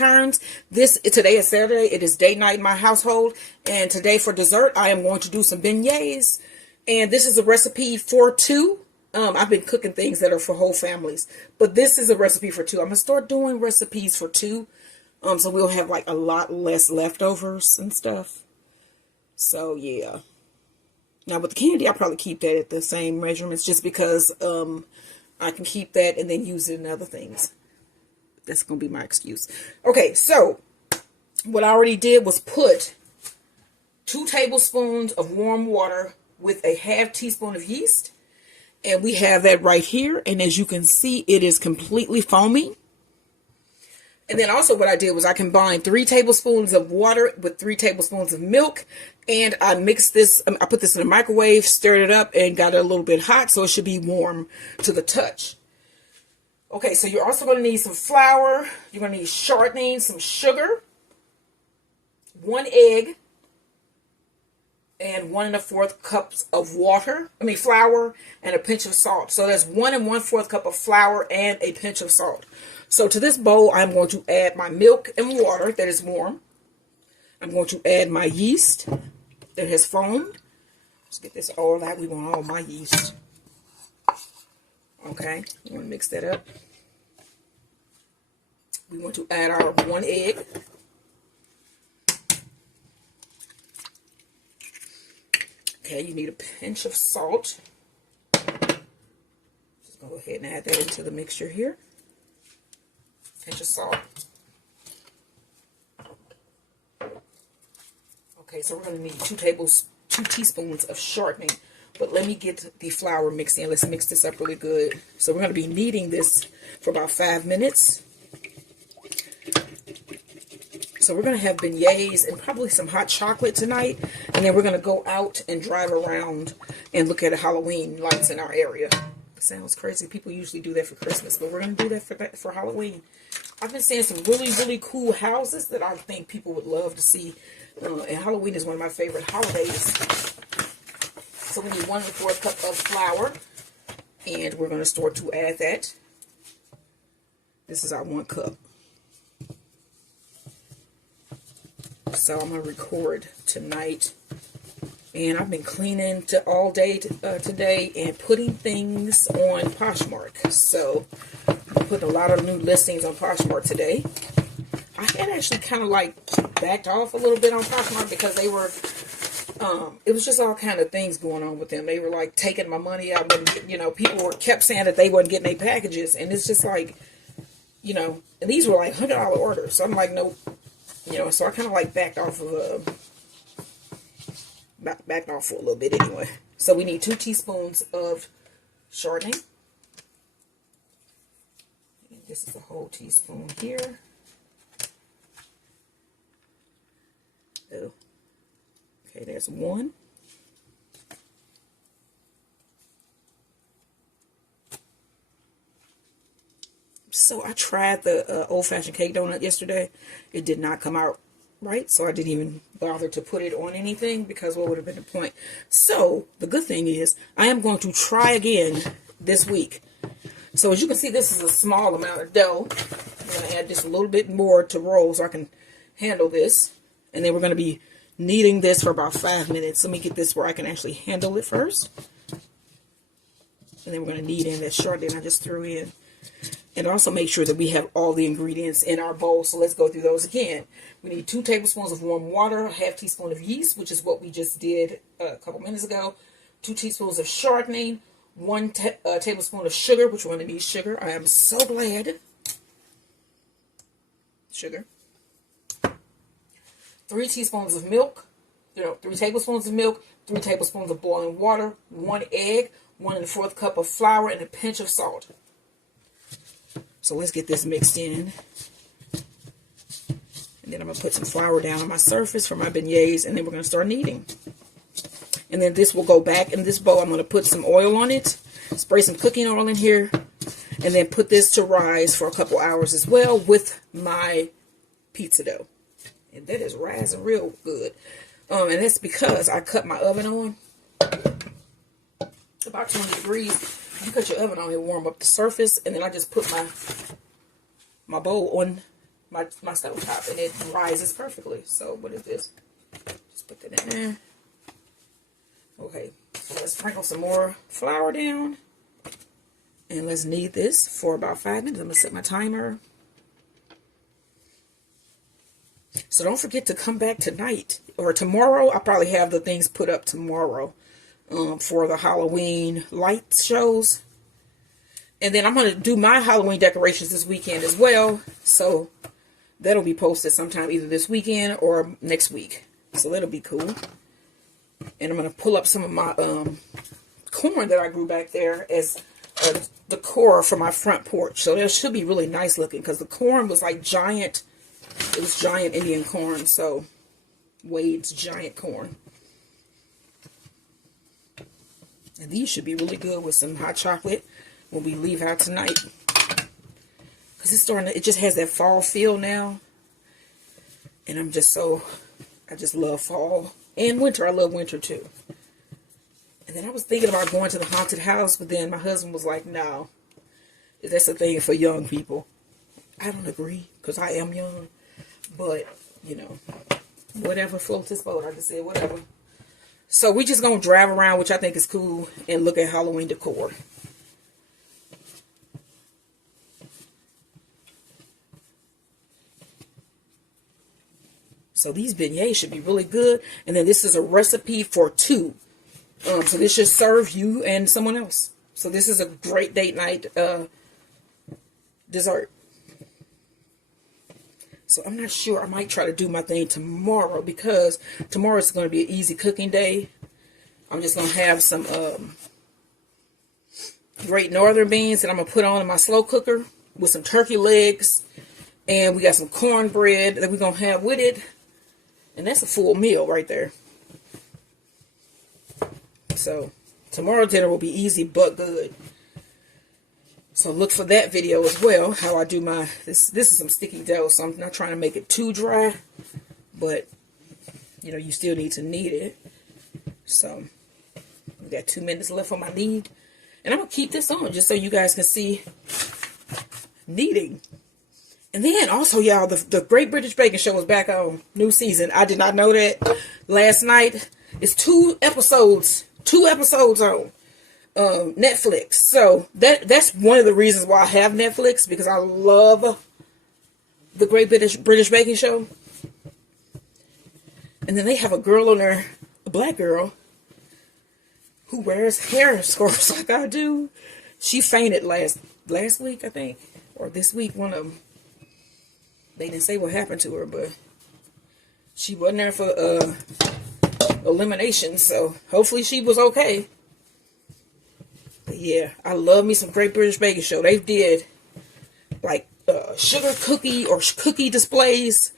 Turns. Today is Saturday. It is date night in my household. And today for dessert, I am going to do some beignets. And this is a recipe for two. I've been cooking things that are for whole families. But this is a recipe for two. I'm going to start doing recipes for two. So we'll have like a lot less leftovers and stuff. So yeah. Now with the candy, I'll probably keep that at the same measurements just because I can keep that and then use it in other things. That's going to be my excuse. Okay, so what I already did was put 2 tablespoons of warm water with a ½ teaspoon of yeast. And we have that right here. And as you can see, it is completely foamy. And then also what I did was I combined 3 tablespoons of water with 3 tablespoons of milk. And I mixed this, I put this in the microwave, stirred it up, and got it a little bit hot. So it should be warm to the touch. Okay, so you're also going to need some flour. You're going to need shortening, some sugar, 1 egg, and 1 1/4 cups of flour, and a pinch of salt. So that's 1 1/4 cup of flour and a pinch of salt. So to this bowl, I'm going to add my milk and water that is warm. I'm going to add my yeast that has foamed. Let's get this all out. We want all my yeast. Okay, we want to mix that up. We want to add our 1 egg. Okay, you need a pinch of salt. Just go ahead and add that into the mixture here. Pinch of salt. Okay, so we're going to need 2 teaspoons of shortening. But let me get the flour mixed in. Let's mix this up really good. So we're going to be kneading this for about 5 minutes. So we're going to have beignets and probably some hot chocolate tonight. And then we're going to go out and drive around and look at the Halloween lights in our area. It sounds crazy. People usually do that for Christmas, but we're going to do that for Halloween. I've been seeing some really, really cool houses that I think people would love to see. And Halloween is one of my favorite holidays. So we need 1 1/4 cup of flour, and we're going to start to add that. This is our 1 cup. So I'm going to record tonight, and I've been cleaning all day today and putting things on Poshmark. So I'm putting a lot of new listings on Poshmark today. I had actually kind of like backed off a little bit on Poshmark because they were. It was just all kind of things going on with them. They were like taking my money out, and people kept saying that they wasn't getting their packages, and it's just like, and these were like $100 orders. So I'm like, nope, So I kind of like backed off for a little bit anyway. So we need 2 teaspoons of shortening. And this is a whole teaspoon here. Oh. Okay, there's 1. So I tried the old-fashioned cake donut yesterday. It did not come out right, so I didn't even bother to put it on anything because what would have been the point? So the good thing is I am going to try again this week. So as you can see, this is a small amount of dough. I'm going to add just a little bit more to roll so I can handle this. And then we're going to be kneading this for about 5 minutes. Let me get this where I can actually handle it first. And then we're going to knead in that shortening I just threw in. And also make sure that we have all the ingredients in our bowl. So let's go through those again. We need 2 tablespoons of warm water, a ½ teaspoon of yeast, which is what we just did a couple minutes ago. 2 teaspoons of shortening, 1 tablespoon of sugar, which we're going to need sugar. I am so glad. Sugar. 3 teaspoons of milk, 3 tablespoons of milk, 3 tablespoons of boiling water, 1 egg, 1 1/4 cup of flour, and a pinch of salt. So let's get this mixed in. And then I'm going to put some flour down on my surface for my beignets, and then we're going to start kneading. And then this will go back in this bowl. I'm going to put some oil on it, spray some cooking oil in here, and then put this to rise for a couple hours as well with my pizza dough. And that is rising real good. And that's because I cut my oven on about 20 degrees. You cut your oven on and warm up the surface. And then I just put my bowl on my stove top, and it rises perfectly. So what is this? Just put that in there. Okay, so let's sprinkle some more flour down. And let's knead this for about 5 minutes. I'm going to set my timer. So don't forget to come back tonight or tomorrow. I'll probably have the things put up tomorrow for the Halloween light shows. And then I'm going to do my Halloween decorations this weekend as well. So that'll be posted sometime either this weekend or next week. So that'll be cool. And I'm going to pull up some of my corn that I grew back there as decor for my front porch. So that should be really nice looking because the corn was like giant. It was giant Indian corn. So Wade's giant corn. And these should be really good with some hot chocolate when we leave out tonight. Because it's starting to, it just has that fall feel now. And I just love fall. And winter. I love winter too. And then I was thinking about going to the haunted house, but then my husband was like, no, that's a thing for young people. I don't agree, because I am young. But, you know, whatever floats his boat. I just said whatever. So we just going to drive around, which I think is cool, and look at Halloween decor. So these beignets should be really good. And then this is a recipe for 2. So this should serve you and someone else. So this is a great date night dessert. So I'm not sure. I might try to do my thing tomorrow because tomorrow is going to be an easy cooking day. I'm just going to have some Great Northern beans that I'm going to put on in my slow cooker with some turkey legs. And we got some cornbread that we're going to have with it. And that's a full meal right there. So tomorrow's dinner will be easy but good. So look for that video as well. How I do my this is some sticky dough, so I'm not trying to make it too dry, but you know you still need to knead it. So we got 2 minutes left on my knead, and I'm gonna keep this on just so you guys can see kneading. And then also, y'all, the Great British Baking Show is back on, new season. I did not know that last night. It's 2 episodes. 2 episodes on Netflix. So that's one of the reasons why I have Netflix, because I love the Great British Baking Show. And then they have a girl on there, a black girl, who wears hair scarves like I do. She fainted last week, I think, or this week, one of them. They didn't say what happened to her, but she wasn't there for elimination, so hopefully she was okay. But yeah, I love me some Great British Baking Show. They did like sugar cookie or cookie displays,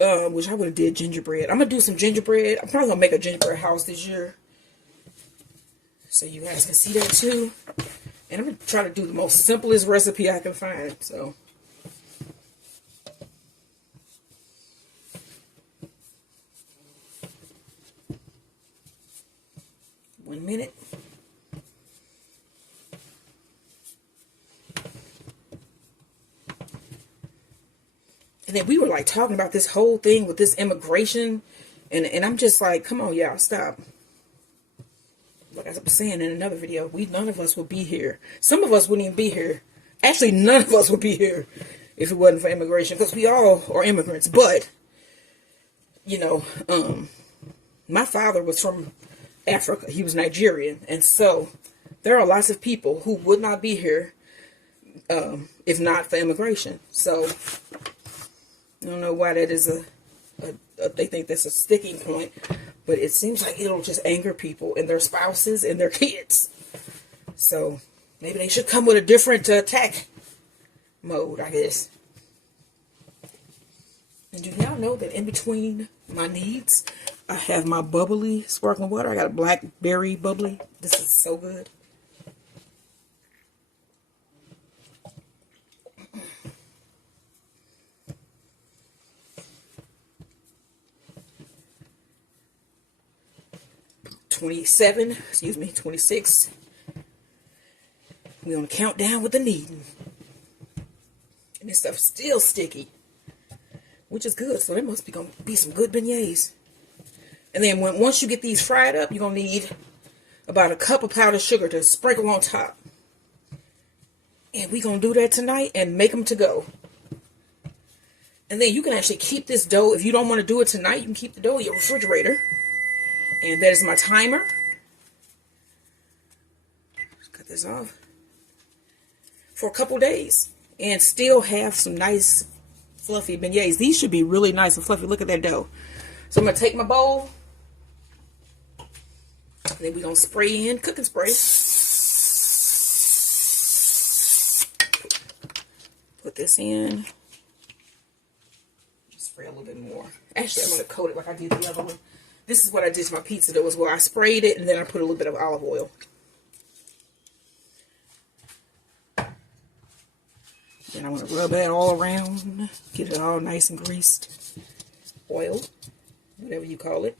which I would have did gingerbread. I'm gonna do some gingerbread. I'm probably gonna make a gingerbread house this year, so you guys can see that too. And I'm gonna try to do the most simplest recipe I can find. So. 1 minute. And then we were like talking about this whole thing with this immigration. And I'm just like, come on, y'all, stop. Like I was saying in another video, none of us would be here. Some of us wouldn't even be here. Actually, none of us would be here if it wasn't for immigration, because we all are immigrants. But, you know, my father was from Africa. He was Nigerian. And so there are lots of people who would not be here if not for immigration. So I don't know why that is they think that's a sticking point, but it seems like it'll just anger people and their spouses and their kids. So maybe they should come with a different attack mode, I guess. And do y'all know that in between my needs, I have my bubbly sparkling water. I got a blackberry bubbly. This is so good. Excuse me, 26. We're on a countdown with the kneading. And this stuff's still sticky. which is good. So there must be going to be some good beignets. And then once you get these fried up, you're going to need about a cup of powdered sugar to sprinkle on top. And we're going to do that tonight and make them to go. And then you can actually keep this dough. If you don't want to do it tonight, you can keep the dough in your refrigerator. And that is my timer. Let's cut this off. For a couple days. And still have some nice fluffy beignets. These should be really nice and fluffy. Look at that dough. So I'm going to take my bowl. And then we're going to spray in cooking spray. Put this in. Spray a little bit more. Actually, I'm going to coat it like I did the other one. This is what I did to my pizza dough as well. I sprayed it and then I put a little bit of olive oil. Then I want to rub that all around. Get it all nice and greased. Oil. Whatever you call it.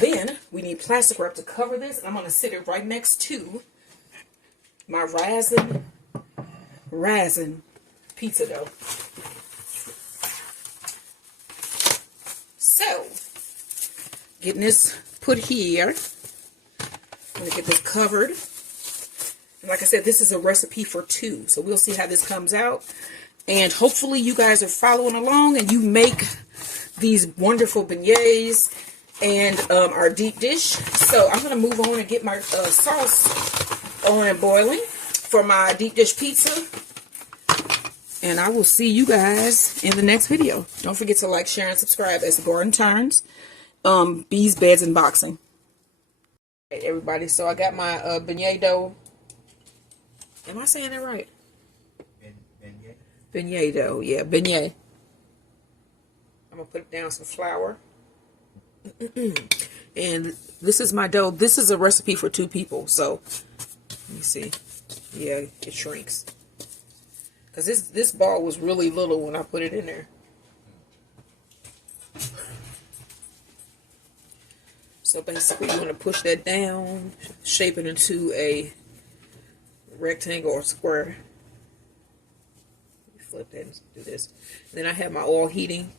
Then we need plastic wrap to cover this. And I'm going to sit it right next to my raisin pizza dough. So, getting this put here. I'm going to get this covered. And like I said, this is a recipe for 2. So we'll see how this comes out. And hopefully you guys are following along and you make these wonderful beignets and our deep dish. So I'm going to move on and get my sauce on and boiling for my deep dish pizza. And I will see you guys in the next video. Don't forget to like, share, and subscribe as the garden turns. Bees, beds, and boxing. Hey everybody, so I got my beignet dough. Am I saying that right? Beignet? Beignet dough, yeah, beignet. I'm going to put down some flour. And this is my dough. This is a recipe for 2 people. So, let me see. Yeah, it shrinks. Because this ball was really little when I put it in there. So basically you want to push that down, shape it into a rectangle or square. Flip that and do this. And then I have my oil heating.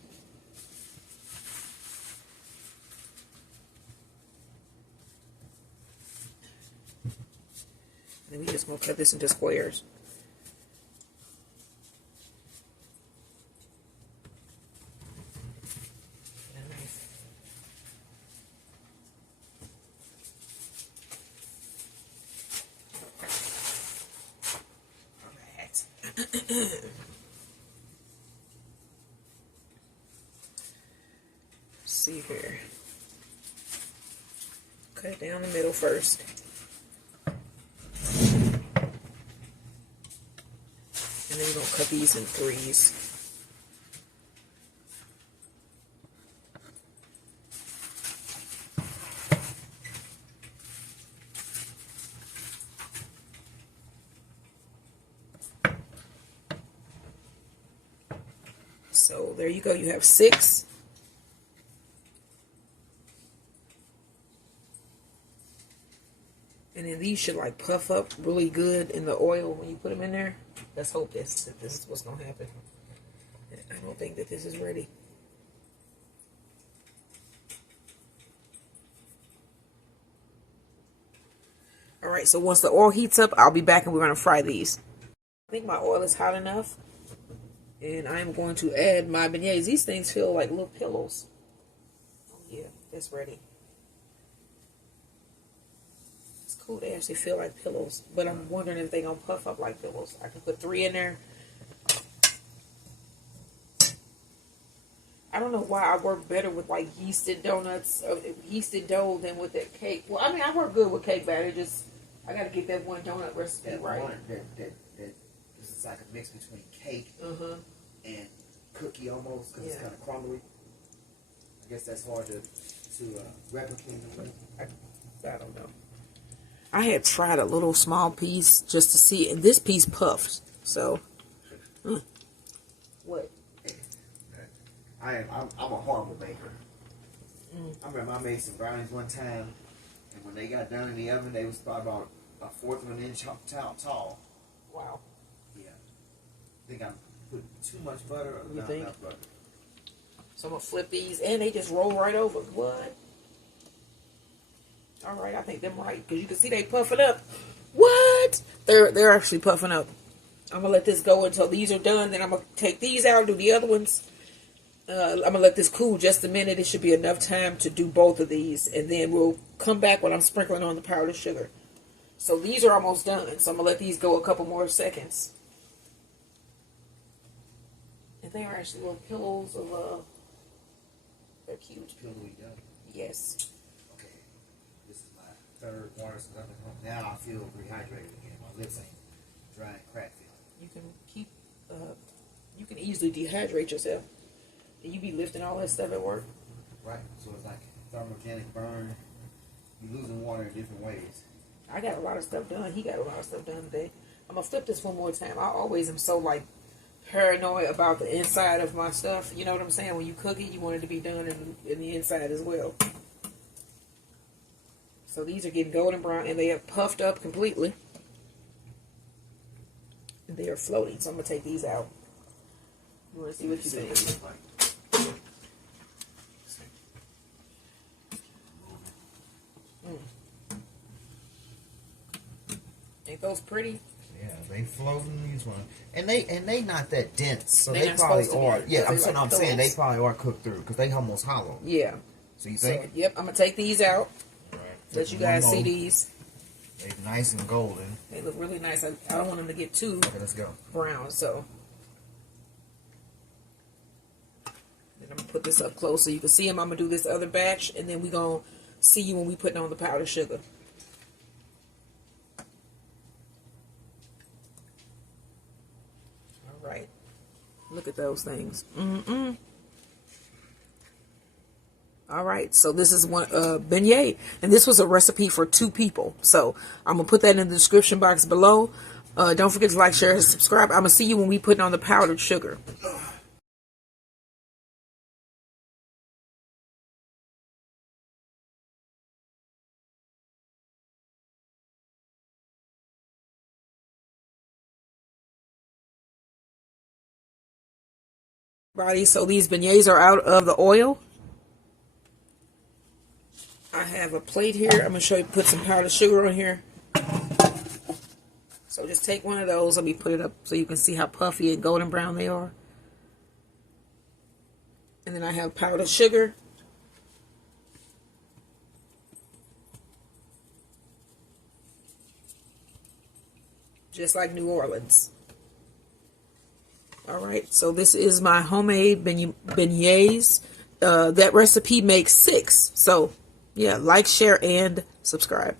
And then we just going to cut this into squares. See here. Cut it down the middle first. And then we're going to cut these in 3s. So there you go. You have 6. And then these should like puff up really good in the oil when you put them in there. Let's hope this is what's going to happen. I don't think that this is ready. Alright, so once the oil heats up, I'll be back and we're going to fry these. I think my oil is hot enough. And I'm going to add my beignets. These things feel like little pillows. Oh yeah, that's ready. It's cool. They actually feel like pillows. But I'm wondering if they're going to puff up like pillows. I can put 3 in there. I don't know why I work better with like yeasted donuts, or yeasted dough than with that cake. Well, I mean, I work good with cake batter. Just, I got to get that one donut recipe right. This is like a mix between cake and cookie almost, because it's kind of crumbly. I guess that's hard to replicate. I don't know. I had tried a little small piece just to see, and this piece puffed. So, what? I'm a horrible baker. I remember I made some brownies one time, and when they got done in the oven, they was probably about 1/4 of an inch tall. Wow. Yeah. I think I put too much butter or you not think? enough butter. So I'm going to flip these, and they just roll right over. What? All right, I think them right, because you can see they puffing up. What? They're actually puffing up. I'm going to let this go until these are done. Then I'm going to take these out and do the other ones. I'm going to let this cool just a minute. It should be enough time to do both of these. And then we'll come back when I'm sprinkling on the powdered sugar. So these are almost done. So I'm going to let these go a couple more seconds. And they are actually little pillows of, they're cute. Pillowy dough. Yes. Okay. This is my third water since I've been home. Now I feel rehydrated again. My lips ain't dry and crack feeling. You can keep, you can easily dehydrate yourself. You be lifting all that stuff at work. Right. So it's like thermogenic burn. You're losing water in different ways. I got a lot of stuff done. He got a lot of stuff done today. I'm going to flip this one more time. I always am so, like, paranoid about the inside of my stuff. You know what I'm saying? When you cook it, you want it to be done in the inside as well. So these are getting golden brown, and they are puffed up completely. And they are floating. So I'm going to take these out. You want to see what you think? Ain't those pretty? Yeah, they floating these ones, and they not that dense, so They they not probably supposed to be, are. Yeah, I'm because they like saying they pillows. probably are cooked through because they almost hollow. Yeah. So you So, think? yep, I'm going to take these out. Right. Let you guys see these. They nice and golden. They look really nice. I don't want them to get too Okay, let's go. brown, so. Then I'm going to put this up close so you can see them. I'm going to do this other batch, and then we're going to see you when we put on the powdered sugar. All right. Look at those things. All right, so this is one beignet, and this was a recipe for 2 people. So I'm gonna put that in the description box below. Don't forget to like, share, and subscribe. I'm gonna see you when we put on the powdered sugar. So these beignets are out of the oil. I have a plate here. I'm gonna show you, put some powdered sugar on here. So just take one of those. Let me put it up so you can see how puffy and golden brown they are. And then I have powdered sugar. Just like New Orleans. All right, so this is my homemade beignets. That recipe makes 6. So, yeah, like, share, and subscribe.